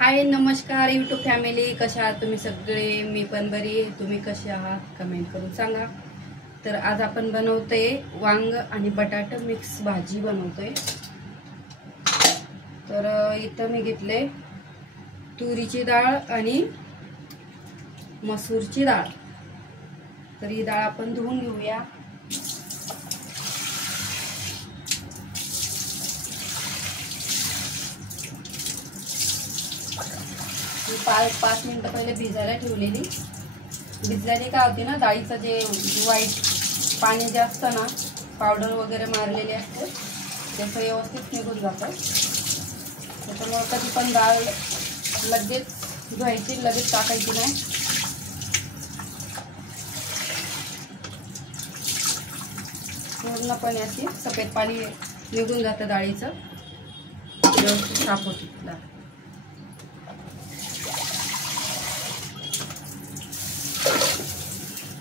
हाय नमस्कार YouTube family, कशा आहात तुम्ही सगळे? मी पण बरी आहे. तुम्ही कसे आहात कमेंट करून सांगा. तर आज आपण बनवतोय वांग आणि बटाटा मिक्स भाजी बनवतोय. तर इथं मी घेतले तुरीची डाळ आणि मसूरची डाळ. तर ही डाळ आपण धुवून घेऊया. पाच मिनिटं पहिले भिजायला ठेवलेली. भिजल्याने काय होते ना, डाळीचं जे वाईट पाणी जे असतं ना, पावडर वगैरे मारलेले असते, त्याचं व्यवस्थित निघून जातं. त्याच्यामुळे कधी पण डाळ लगेच धुवायची, लगेच टाकायची नाही. पूर्णपणे अशी सफेद पाणी निघून जातं डाळीचं, व्यवस्थित साफ होती डाळ.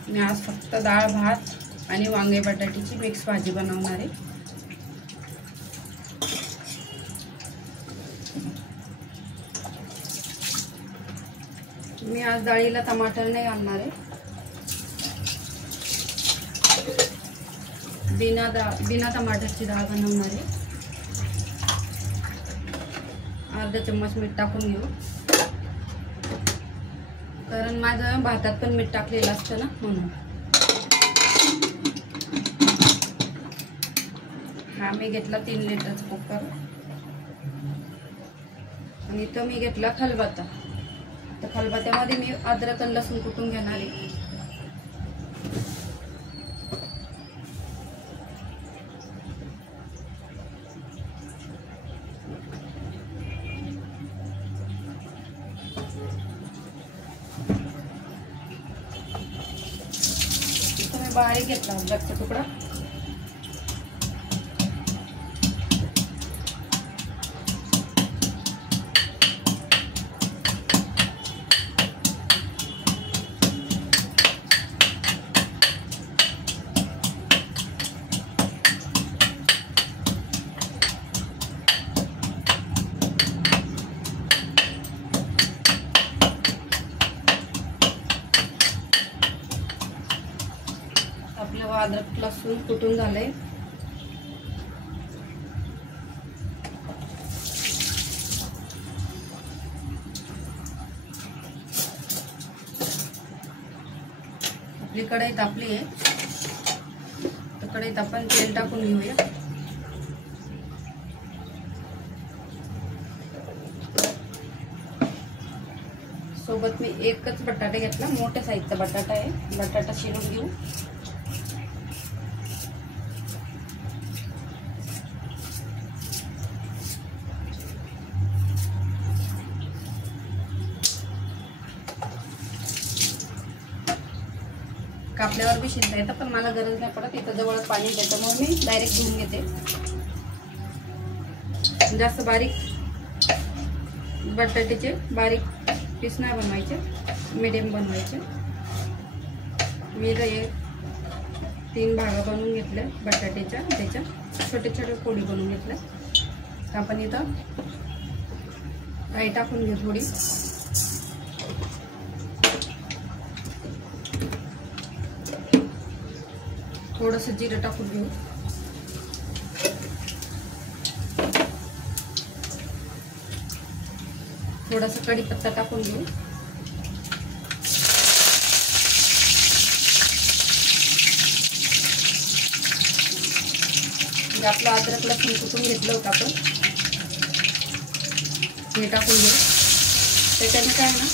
मी आज फक्त डाळ भात आणि वांगे बटाट्याची मिक्स भाजी बनवणार आहे. मी आज डाळीला टमाटर नाही घालणार आहे. बिना टमाटरची डाळ बनवणार आहे. अर्धा चम्मच मीठ टाकून घेऊ, कारण माझं भातात पण मीठ टाकलेलं असतं ना, म्हणून. हा मी घेतला 3 लिटरचा कुकर आणि इथं मी घेतला खलबत्ता. तर खलबत्त्यामध्ये मी अद्रक आणि लसूण कुटून घेणार आहे. बारीक घेतला अद्रकचा तुकडा. आपलं अद्रक लसूण कुटून झालंय. आपली कढई तापली आहे. तर कढईत आपण तेल टाकून घेऊया. सोबत मी एकच बटाटा घेतला, मोठ्या साईजचा बटाटा आहे. बटाटा शिरून घेऊ. कापल्यावर बी शिजता येतं, पण मला गरज नाही पडत. इथं जवळच पाणी, त्याच्यामुळे मी डायरेक्ट धुवून घेते. जास्त बारीक बटाट्याचे बारीक पीस नाही बनवायचे, मीडियम बनवायचे. मी इथं 3 भाग बनवून घेतले बटाट्याच्या. त्याच्या छोटे छोटे पोळी बनवून घेतल्या. तर आपण इथं राई टाकून घेऊ थोडी. थोडंसं जिरं टाकून घेऊ. थोडासा कढीपत्ता टाकून घेऊ. आपलं अद्रक लसूण कुटून घेतलं होतं आपण, हे टाकून घेऊ. त्याच्याने काय ना,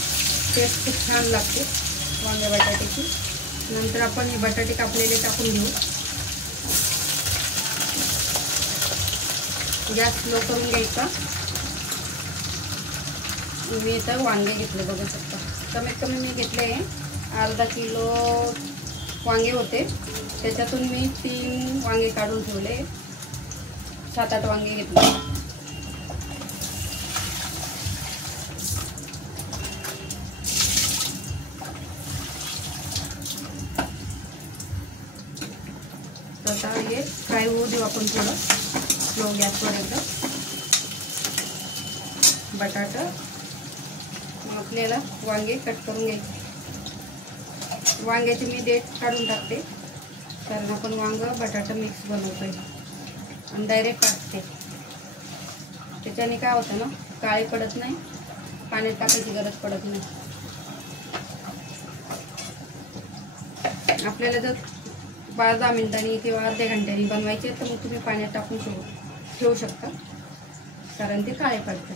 टेस्ट खूप छान लागते वांगे बटाट्याची. नंतर आपण हे बटाटे कापलेले टाकून घेऊ. गॅस स्लो करून घ्यायचा. मी इथं वांगे घेतले, बघू शकता. कमीत कमी मी घेतले अर्धा किलो वांगे होते. त्याच्यातून मी 3 वांगे काढून ठेवले. 7-8 वांगे घेतले. आता हे फ्राय होऊ देऊ आपण थोडं स्लो. 2 गॅसवर एकदम. बटाटा 2 मिनिट फ्राय होऊ द्यायचं. 2 मिनिट फ्राय झाल्यानंतर आपण त्याच्यामध्ये 2 चमचे हळद, 1 चमचा लाल तिखट, 1 चमचा धने पावडर, 1 चमचा धने पावडर, 1 चमचा लाल तिखट, 1 चमचा आपल्याला वांगे कट करून घ्यायचे. वांग्याची मी देठ काढून टाकते, कारण आपण वांग बटाटा मिक्स बनवतोय आणि डायरेक्ट टाकते. त्याच्याने काय होतं ना, काळे पडत नाही, पाण्यात टाकायची गरज पडत नाही. आपल्याला जर 5-10 मिनिटांनी किंवा अर्ध्या घंट्यानी बनवायचे तर मग तुम्ही पाण्यात टाकून ठेवू शकता, कारण ते काळे पडतात.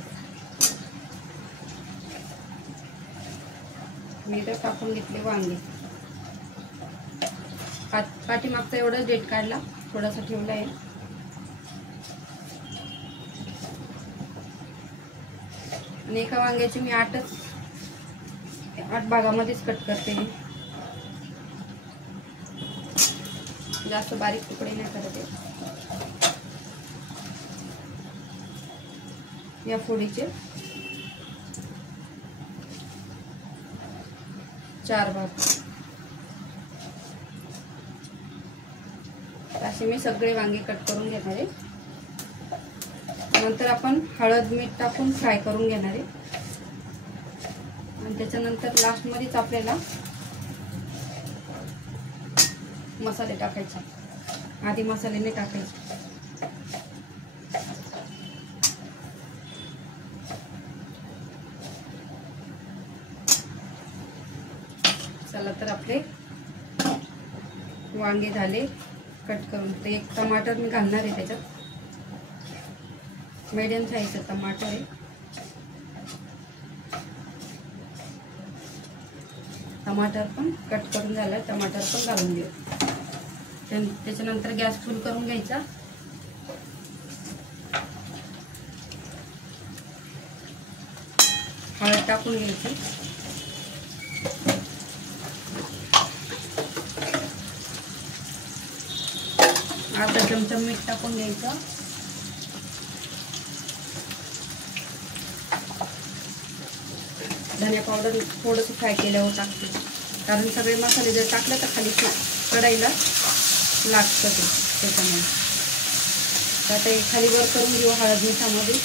मी तर टाकून घेतले वांगे. पाठीमागचा एवढाच डेट काढला, थोडासा ठेवला आहे. आणि एका वांग्याची मी 8 भागामध्येच कट करते. जास्त बारीक तुकडे नाही करते. या फोडीचे 4 भाग. असे मी सगळे वांगे कट करून घेणार आहे. नंतर आपण हळद मीठ टाकून फ्राय करून घेणार आहे. आणि त्याच्यानंतर लास्टमध्येच आपल्याला मसाले टाकायचे. आधी मसाले नाही टाकायचे. चला तर आपले वांगे झाले कट करून. ते एक टमाटर मी घालणार आहे त्याच्यात. मीडियम साईजचं टमाटर आहे. टमाटर पण कट करून झालं, टमाटर पण घालून घेऊ. त्याच्यानंतर गॅस फुल करून घ्यायचा. हळद टाकून घ्यायची. अर्धा चमचा मीठ टाकून घ्यायचं. धनिया पावडर थोडंसं फ्राय केल्यावर टाकते, कारण सगळे मसाले जर टाकले तर खाली कढईला लागतं ते, त्याच्यामुळे. तर आता हे खाली वर करून घेऊ हळद मिठामध्ये.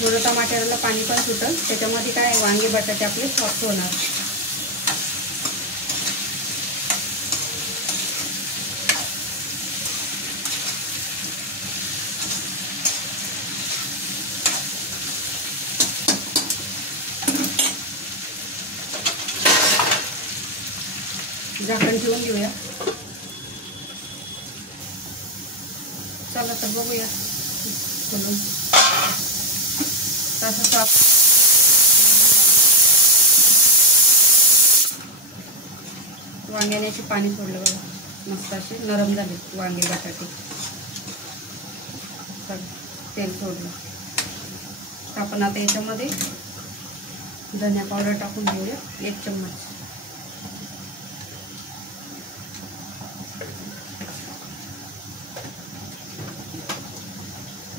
थोडं टमाट्याला पाणी पण सुटल, त्याच्यामध्ये काय वांगे बटाटे आपले सॉफ्ट होणार. झाकण ठेवून घेऊया. चला तर बघूया खोलून. तसं सॉफ्ट वांग्याने असे पाणी सोडलं बघा. मस्त असे नरम झाले वांगे बटाटे. तेल सोडलं. आपण आता याच्यामध्ये धनिया पावडर टाकून घेऊया 1 चम्मच.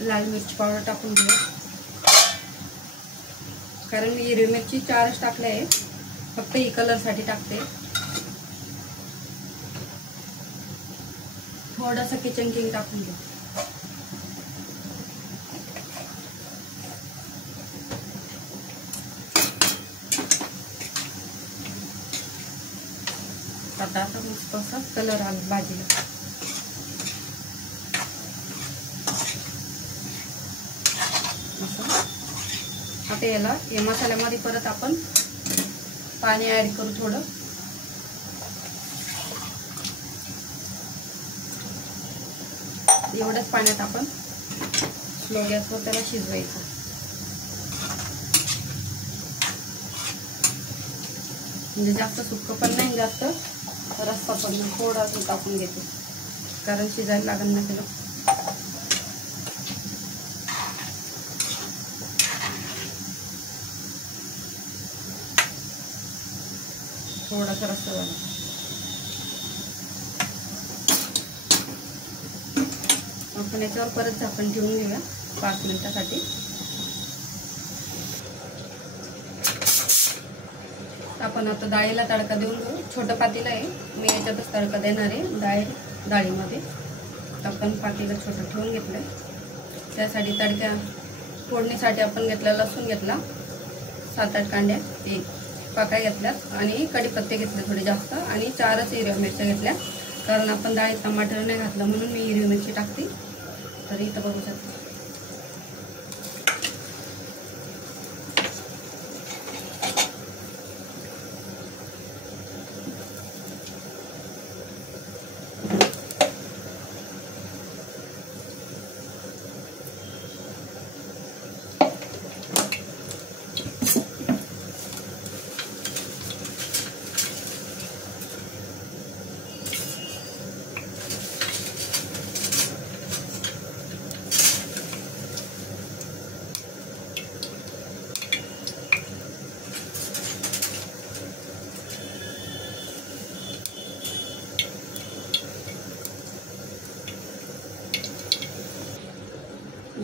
लाल मिरची पावडर टाकून घेऊ, कारण मी हिरवी मिरची 4च टाकले आहे. फक्त ही कलरसाठी टाकते. थोडासा किचन किंग टाकून घेऊ. आता मस्त असा कलर आला भाजीला. आता याला या मसाल्यामध्ये परत आपण पाणी ऍड करू थोडं. एवढंच पाण्यात आपण स्लो गॅसवर त्याला शिजवायचं. म्हणजे जास्त सुक्क पण नाही, जास्त रस्सा पण नाही. थोडासा टाकून घेते, कारण शिजायला लागेल ना त्याला. थोडासा रस्सा झाला. आपण याच्यावर परत झाकण ठेवून घेऊया 5 मिनिटासाठी. आपण आता डाळीला तडका देऊन घेऊ. छोटं पातेलं आहे, मी याच्यातच तडका देणार आहे डाळीमध्ये. आपण पातेलं छोटं ठेवून घेतलंय. त्यासाठी तडक्या फोडणीसाठी आपण घेतला लसूण घेतला 7-8 कांड्या ते पाकळ्या घेतल्यात आणि कढीपत्ते घेतले थोडे जास्त आणि 4च हिरव्या मिरच्या घेतल्या, कारण आपण डाळीत टमाटर नाही घातलं म्हणून मी हिरवी मिरची टाकते. तर इथं बघू शकता.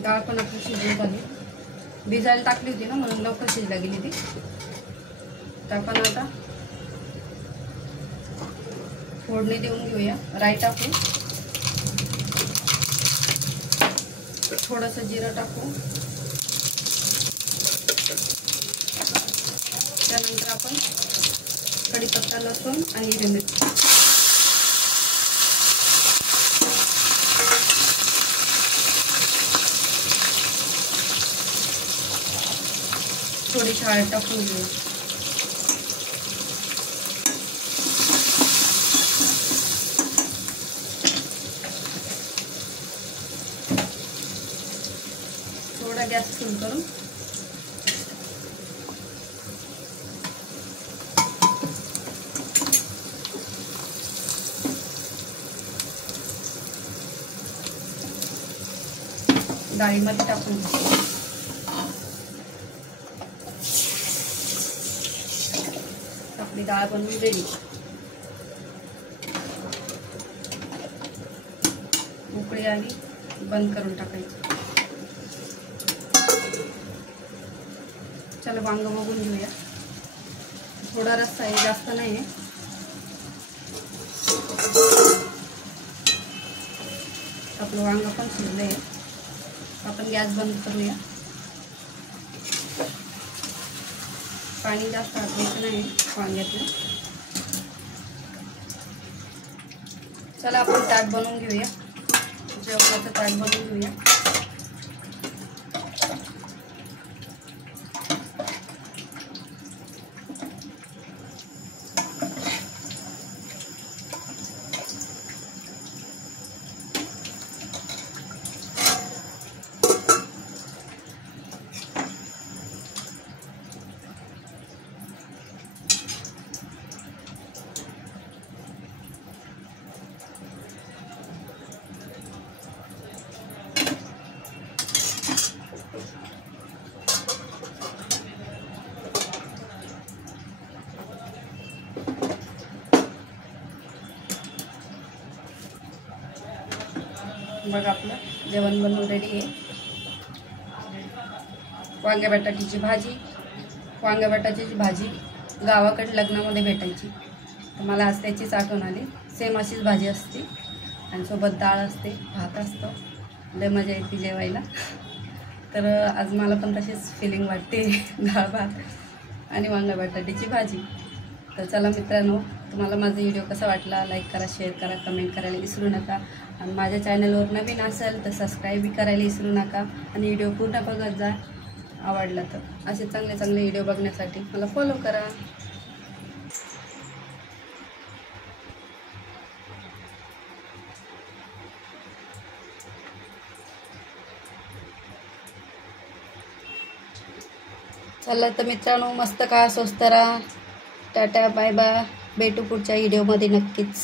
डाळ पण आपली शिजली झाली, भिजायला टाकली होती ना म्हणून लवकर शिजला गेली ती. तर आपण आता फोडणी देऊन घेऊया. राई टाकू, थोडंसं जिरं टाकू, त्यानंतर आपण कढीपत्ता, लसूण आणि हिरवी मिरची, थोडीशी हळद टाकून घेऊ. थोडा गॅस फुल करून डाळीमध्ये टाकून घेऊ. आपली डाळ बनवून रेडी. उकळी आली बंद करून टाकायचं. चला वांग बघून घेऊया. थोडा रस्सा आहे, जास्त नाही आहे. आपलं वांग पण शिजलं आहे. आपण गॅस बंद करूया. पाणी जास्त टाकायचं नाही वांग्यातलं. चला आपण ताट बनवून घेऊया. जेवणाचं ताट बनवून घेऊया. बघा आपलं जेवण बनवून रेडी आहे. वांग्या बटाट्याची भाजी. वांग्या बटाट्याची भाजी गावाकडे लग्नामध्ये भेटायची, तर मला आज त्याचीच आठवण आली. सेम अशीच भाजी असते आणि सोबत डाळ असते, भात असतो. लय मजा येते जेवायला. तर आज मला पण तशीच फिलिंग वाटते, डाळ भात आणि वांग्या बटाट्याची भाजी. तर चला मित्रांनो, तुम्हाला माझा व्हिडिओ कसा वाटला लाईक करा, शेअर करा, कमेंट करायला विसरू नका. आणि माझ्या चॅनलवर नवीन असेल तर सबस्क्राईब करायला विसरू नका. आणि व्हिडिओ पूर्ण बघत जा. आवडला तर असे चांगले चांगले व्हिडिओ बघण्यासाठी मला फॉलो करा. चला तर मित्रांनो, मस्त खा, स्वस्त राहा. Tata bye bye. भेटू पुढच्या व्हिडिओमध्ये नक्कीच.